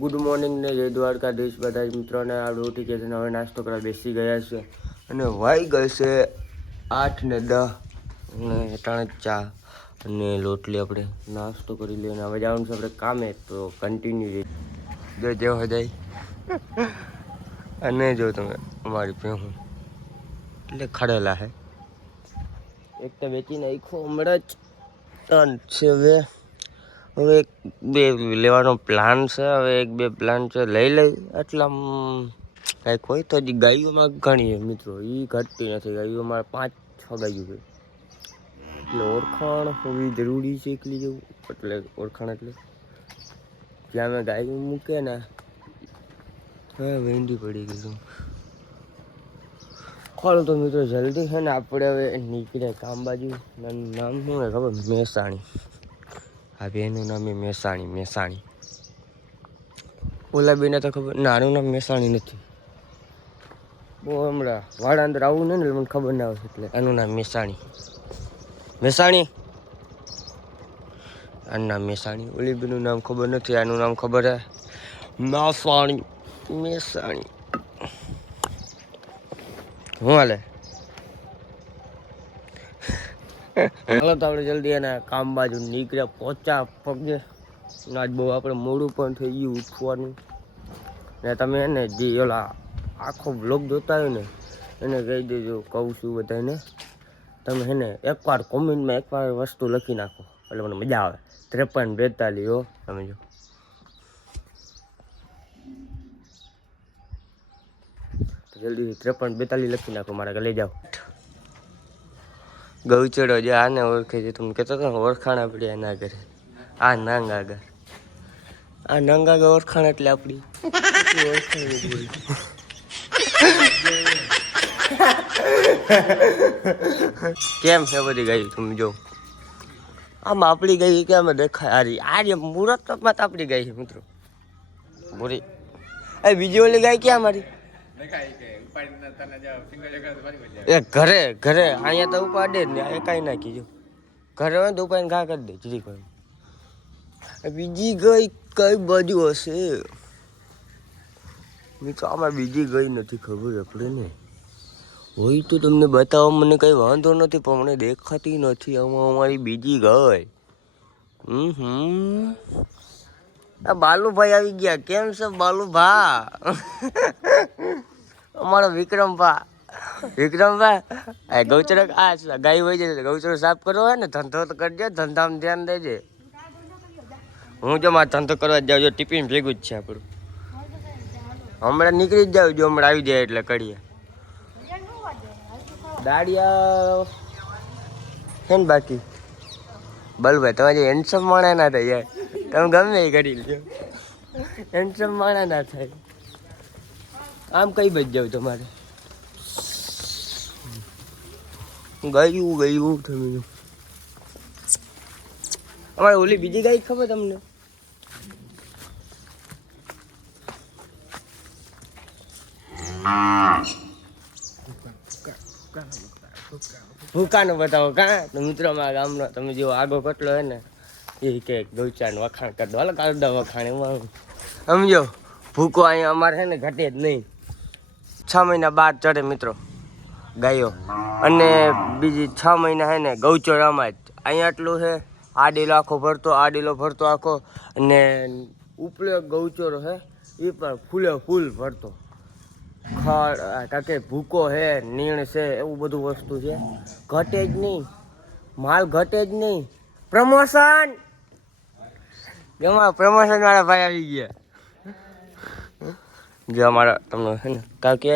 Good morning ને જય દ્વારકાધીશ બધા મિત્રોને આ ઉઠી ગયા છે. હવે નાસ્તો કરવા બેસી ગયા છે અને વાઈ ગઈ છે 8 ને 10 અને અટાણે ચા અને લોટલી આપણે નાસ્તો કરી લઈએ. હવે જવાનું છે આપણે કામે, તો કન્ટિન્યુ જો જાય અને જો તમે અમારી ભેહું એટલે ખડેલા હે એક તો વેચી નાખ્યો હમણાં જ 3 છે. હવે એક બે લેવાનો પ્લાન છે. હવે એક બે પ્લાન છે લઈ એટલા કાંઈક હોય તો હજી ગાયોમાં ઘણી મિત્રો એ ઘટતી નથી. ગાયોમાં 5-6 ગાયો હોય એટલે ઓળખાણ હોવી જરૂરી છે એકલી જેવું. એટલે ઓળખાણ એટલે જ્યાં મેં ગાયો મૂકે ને હા વેંડી પડી ગઈ ખોલ તો મિત્રો જલ્દી છે ને આપણે હવે નીકળે કામ બાજુ. નામ શું ને ખબર? મહેસાણી. આ બેનું નામ એ મહેસાણી. ઓલા બેને તો ખબર નાનું નામ મહેસાણી નથી. બહુ હમણાં વાડા અંદર આવું નહીં ને મને ખબર ના આવે એટલે આનું નામ મહેસાણી. આનું નામ મહેસાણી. ઓલી બેનું નામ ખબર નથી, આનું નામ ખબર હે મહેસાણી. હું હાલે હાલો તો આપણે જલ્દી એના કામ બાજુ નીકળ્યા પહોંચ્યા પગે. આજ બહુ આપણે મોડું પણ થઈ ગયું ઉઠવાનું. ને તમે એને જે ઓલા આખો બ્લોગ જોતા હોય ને એને કહી દેજો, કહું છું બધાને, તમે એને એકવાર કોમેન્ટમાં એકવાર વસ્તુ લખી નાખો એટલે મને મજા આવે. 53-42 હો તમે જો. જલ્દી 53-42 લખી નાખો મારા ઘરે લઈ જાઓ. ગૌચડો જે આને ઓળખે છે, તમે કહેતો હતો ને ઓળખાણ આપણી એના ઘરે. આ નંગાગર ઓળખાણ એટલે આપણી કેમ છે બધી ગઈ તમે જો. આમ આપણી ગઈ કેમ દેખાય? આર્ય મુહૂર્તમાં તો આપણી ગઈ છે મિત્રો. બોરી બીજી ઓલી ગાય ક્યાં મારી? એ ઘરે અહીંયા તો ઉપાડે જ ને. એ કાંઈ નાખી જો ઘરે હોય તો ઉપાડીને ઘા કરી દે જીરી કોઈ. બીજી ગઈ કઈ બાજુ હશે મિત્રો? આમાં બીજી ગઈ નથી ખબર આપણે ને. હોય તો તમને બતાવવા મને કઈ વાંધો નથી, પણ મને દેખાતી નથી. આમાં અમારી બીજી ગઈ. આ બાલુભાઈ આવી ગયા. કેમ છે બાલુભા? અમારો વિક્રમભા ગૌચર આ ગાય હોય છે ગૌચર સાફ કરવો હોય ને ધંધો તો કરજો, ધંધામાં ધ્યાન દેજે. હું જો મારે ધંધો કરવા જ જાઉં, ટિફિન ભેગું જ છે આપણું. હમણાં નીકળી જ જાઉં, જો હમણાં આવી જાય એટલે કરીએ. દાડિયા છે ને બાકી બલભાઈ તમે જે હેન્ડસમ માણા ના થાય યાર, તમે ગમે એ કરી લ્યો. હેન્ડસમ માણા ના થાય. આમ કઈ બચ જાવ તમારે. ગયું તમે અમારે ઓલી બીજી ગાય ખબર તમને? ભૂકાનો બતાવો કા તો મિત્રો અમારા ગામનો તમે જો આગો કેટલો હે ને એ કે ગૌચારનું વખાણ કરી દો. હાલો કાઢ દો વખાણ. એમાં સમજો ભૂકો અહીંયા અમારે છે ને ઘટે જ નહીં. 6 મહિના બાદ ચડે મિત્રો ગાયો. અને બીજી 6 મહિના છે ને ગૌચરામાં જ. અહીંયા આટલું છે આખો ભરતો આખો. અને ઉપલે ગૌચરો છે એ પણ ફૂલ ભરતો. કાકે ભૂકો છે, નીણ છે, એવું બધું વસ્તુ છે. ઘટે જ નહીં, માલ ઘટે જ નહીં. પ્રમોશન વાળા ભાઈ આવી ગયા. જો અમારા તમને છે ને કા કે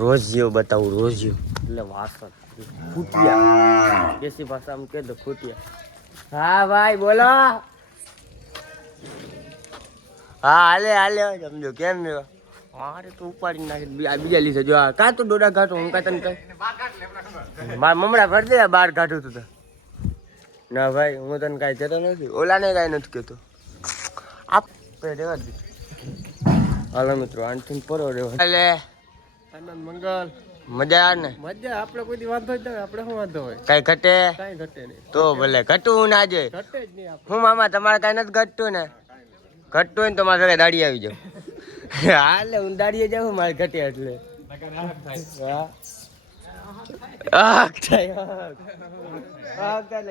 રોજિયો બતાવું. રોજિયો એટલે વાસણ ખૂટિયા, દેશી ભાષામાં કે દો ખૂટિયા. હા ભાઈ બોલો. હા હાલે સમજો કેમ ને મારે તો ઉપાડી નાખી બીજા લીધે. જો આ કાં તો ડોડા ઘાટો હું કાં તને કઈ મારા મમડા ભરી દે. 12 ઘાટું તું ના ભાઈ, હું તને કાંઈ કહેતો નથી. ઓલાને કાંઈ નથી કહેતો. આપ રેવા દે. હાલો મિત્રો આનથી પરો રેવા. એટલે આનંદ મંગલ મજા ને મજા. આપણે કોઈ દી વાંધો જ નહીં. આપણે શું વાંધો હોય? કાંઈ ઘટે નહીં તો ભલે ઘટવું ના જોઈએ. ઘટે જ નહીં. હું મામા તમારે કાંઈ નથી ઘટતું ને? ઘટતું હોય ને તો મારે ઘરે દાડી આવી જાવ. હાલે હું દાડીએ જાઉં મારે ઘટે એટલે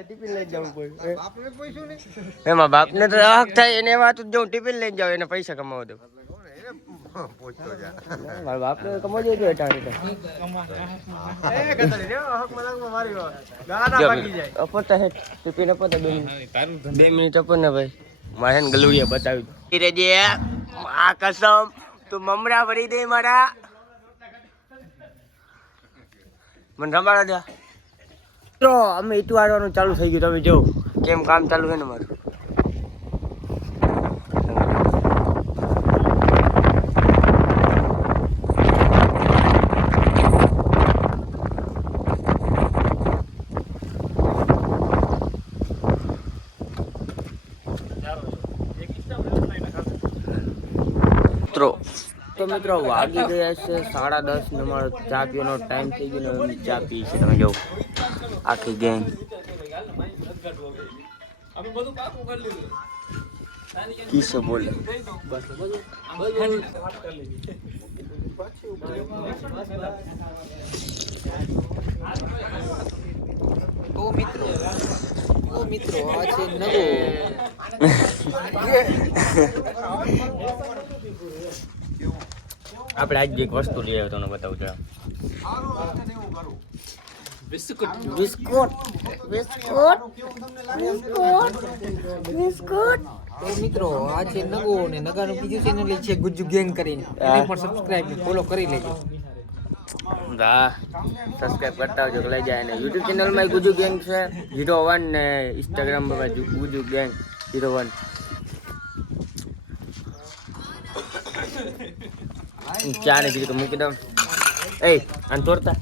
ટિફિન લઈ જવું પડે. એમાં બાપને તો હક થાય એને વાત જ જવું ટિફિન લઈને જાવ એને પૈસા કમાવા દઉં. મારા બાપને કમાઈ જાય અપતા હે ટિફિન અપતા 2 મિનિટ અપો ને ભાઈ મારે ને ગલુડિયા બતાવી રેજે આ કસમ તું મમરા ભરી દે મારા મને રમાડા દે. તો અમે ઈટવાડવાનું ચાલુ થઈ ગયું તમે જો કેમ કામ ચાલુ છે ને મારું. તો મિત્રો વાગી ગયા છે 10:30 ને મારો ચા પીવાનો ટાઈમ થઈ ગયો ને ચા પી છે તમે જો આખી ગેંગ. કિસ્સો બોલે ઓ મિત્રો આ છે નવો આપણે આજ એક વસ્તુ લઈ આવ્યો તમને બતાવું જરા. Biscuit biscuit biscuit biscuit. તો મિત્રો આ છે નગો ને નગાનું બીજું ચેનલ છે ગુજ્જુ ગેંગ કરીને એને પણ સબસ્ક્રાઇબ ને ફોલો કરી લેજો. હા સબસ્ક્રાઇબ કરતા આવજો લઈ જાય ને યુટ્યુબ ચેનલમાં ગુજુ ગેંગ છે 01 ને ઇન્સ્ટાગ્રામમાં ગુજુ ગેંગ 01. ચા ને કીધું મૂકી દઉં. એ આને તોડતા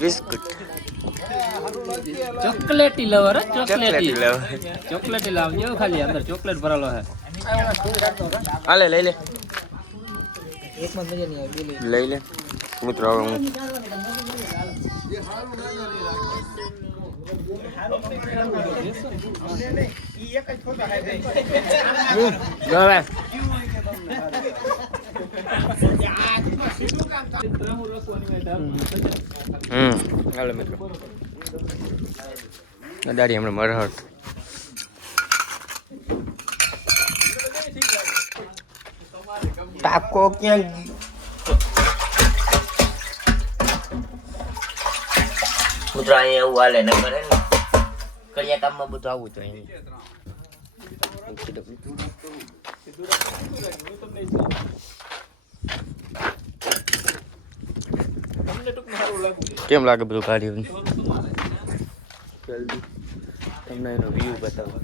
બિસ્કુટ ચોકલેટી લવર ચોકલેટી ચોકલેટી લાવજો ખાલી અંદર ચોકલેટ ભરેલો છે. હાલે લઈ લે એકમાં મજા નહીં આવે લઈ લે મિત્રો. હવે હું હાલો મિત્રો દાડી હમણાં મરહટ ટાકો ક્યાં મિત્રો અહીંયા એવું હાલે ને કરે ને કડિયા કામમાં બધું આવું જોઈએ. કેમ લાગે બધું કાઢ્યું જલ્દી તમને એનો વ્યૂ બતાવો.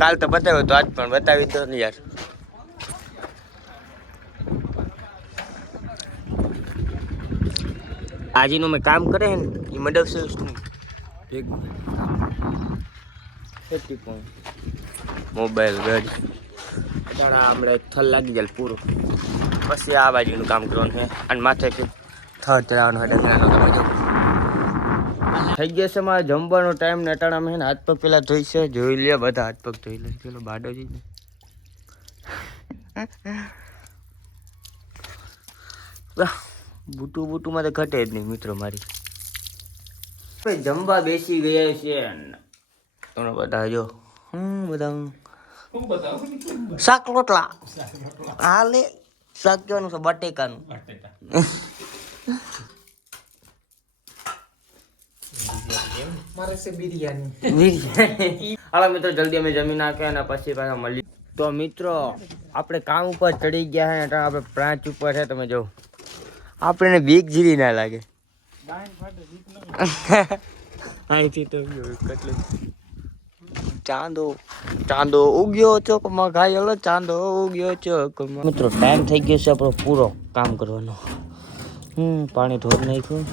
કાલ તો બતાવ્યો તો આજ પણ બતાવી દો ને યાર. આજનું મેં કામ કરે ને એ મંડપ સેલ્સનું ભેગું સેફ્ટી પણ મોબાઈલ ગાડી તારા હમણાં થલ લાગી જાય પૂરું પછી આ બાજુનું કામ કરવાનું છે અને માથે કે થર ચલાવવાનું હોય ડગલાનો તમે જો થઈ ગયા છે મારે જમવાનો ટાઈમ ને અટાણામાં છે ને હાથ પગ પેલા ધોઈ છે જોઈ લે બધા હાથ પગ ધોઈ લે પેલો બાડો જઈ બૂટુમાં તો ઘટે જ નહીં મિત્રો મારી. જમવા બેસી ગયા છે તમે બધા જો બધા શાક રોટલા હાલે શાક કહેવાનું છે બટેકાનું. મારે છે બિરયાની. હાલો મિત્રો જલ્દી અમે જમી નાખ્યા અને પછી પાછા મળી. તો મિત્રો આપણે કામ ઉપર ચડી ગયા છે આપણે પ્રાંચ ઉપર છે તમે જો આપણે બીક જીરી ના લાગે. અહીંથી તો ચાંદો ઉગ્યો ચોકમાં ઘાયલો ચાંદો ઉગ્યો ચોકમાં. મિત્રો ટાઈમ થઈ ગયો છે આપણો પૂરો કામ કરવાનો. પાણી ઢોર નાખ્યું.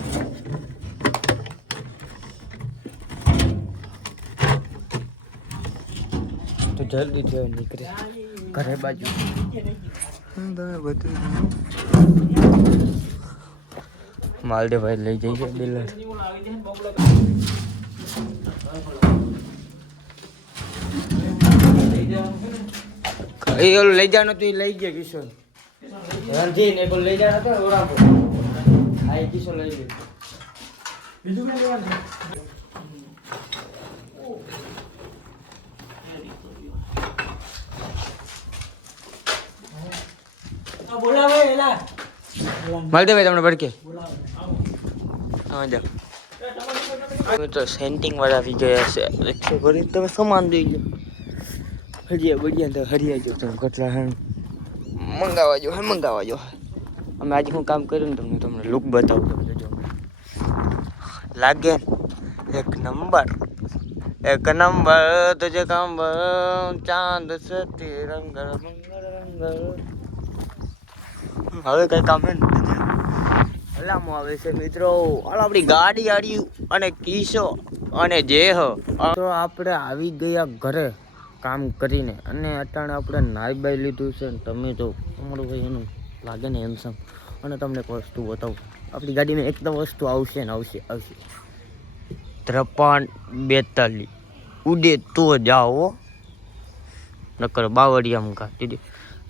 તો જલ્દી થયો નીકળે ઘરે બાજુ. માલદેભાઈ લઈ જઈ છે બિલર. એ ઓલું લઈ જવાનું હતું, એ લઈ ગયા કિશોર. રણજી ને કોઈ લઈ જવાનું હતું ઓરાપો. આ એ કિશોર લઈ ગયો. બીજું કઈ લેવાનું? બોલાવે એલા. માલદેભાઈ તમને ભડકે. હા જા. તો સેન્ટિંગ વાળા આવી ગયા છે. 100 ભરી તમે સામાન દઈ ગયો. હરિયા બળિયા તો હરિયા જો તમે કેટલા હે મંગાવા જો અમે આજે હું કામ કર્યું ને તમને લુક બતાવું તમને જો લાગે એક નંબર તુજે કામ ચાંદ સે રંગ હવે કઈ કામ નથી હલામો આવે છે મિત્રો. આપણી ગાડી આડી અને કિશો અને જેહ તો આપણે આવી ગયા ઘરે કામ કરીને અને અટાણે આપણે નાઈ બાઈ લીધું છે ને તમે તો તમારું ભાઈ એનું લાગે ને હેન્ડસમ. અને તમને એક વસ્તુ બતાવું, આપણી ગાડીમાં એકદમ વસ્તુ આવશે ને આવશે 5342 ઉડે તો જાઓ નકર બાવળિયામાં કાઢી દે.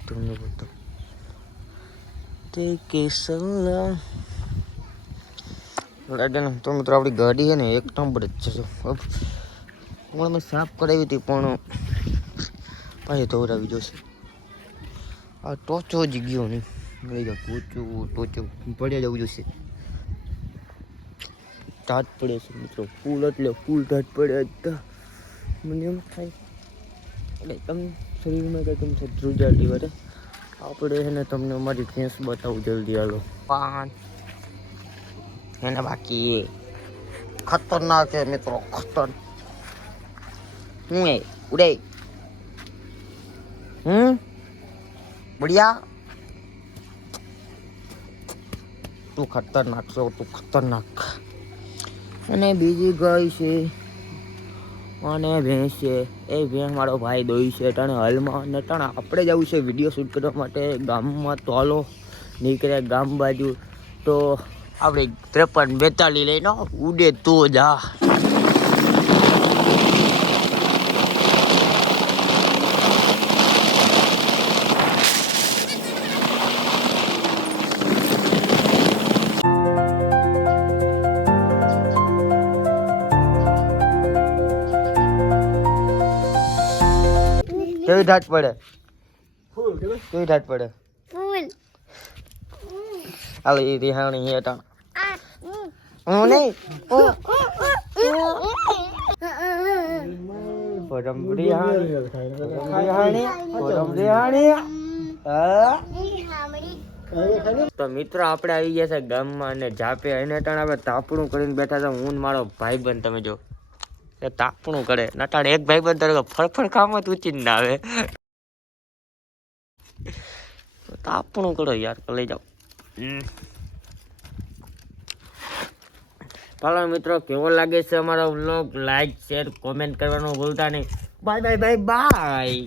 તમને બતાવું તે કેસલા લાગે ને તો મિત્રો આપણી ગાડી છે ને એક નંબર જ છે. હમણાં મેં સાફ કરાવી હતી પણ પાછી ધોરાવી જોશે. આ ટોચો જ ગયો નહીં લઈ જાઓ ટોચો પડ્યા જવું જોશે. ટાટ પડે છે મિત્રો ફૂલ એટલે ફૂલ ટાટ પડ્યા હતા. મને એમ થાય એટલે તમે શરીરમાં કંઈ કેમ છે ધ્રુજાટી વડે આપણે છે ને તમને અમારી ભેંસ બતાવું જલ્દી હાલો. 5 એને બાકી ખતરનાક છે મિત્રો ખતર. હું એ ઉડે બઢિયા તું ખતરનાક છો તું ખતરનાક. અને બીજી ગાય છે અને ભેંસ છે. એ ભેંસ મારો ભાઈ દોઈ છે ટાણે હાલમાં અને ટાણે આપણે જવું છે વિડીયો શૂટ કરવા માટે ગામમાં. તો હાલો નીકળે ગામ બાજુ. તો આપણે 5342 લઈને ઉડે તો જા. કેવી ધાટ પડે? કેવી ધાટ પડે? હાલ એ રિહાણી હેઠા હું નહીં તો મિત્રો આપણે આવી ગયા છે ગામમાં અને જાપે એને ટાણે આપણે તાપણું કરીને બેઠા હતા હું મારો ભાઈબંધ. તમે જો તાપણું કરે નટાણે એક ભાઈબંધ તારે ફરફર કામ જ ઉચીને ના આવે. તાપણું કરો યાર લઈ જાઓ. ચાલો મિત્રો કેવો લાગે છે અમારો વ્લોગ લાઈક શેર કોમેન્ટ કરવાનું ભૂલતા નહીં. Bye bye bye bye.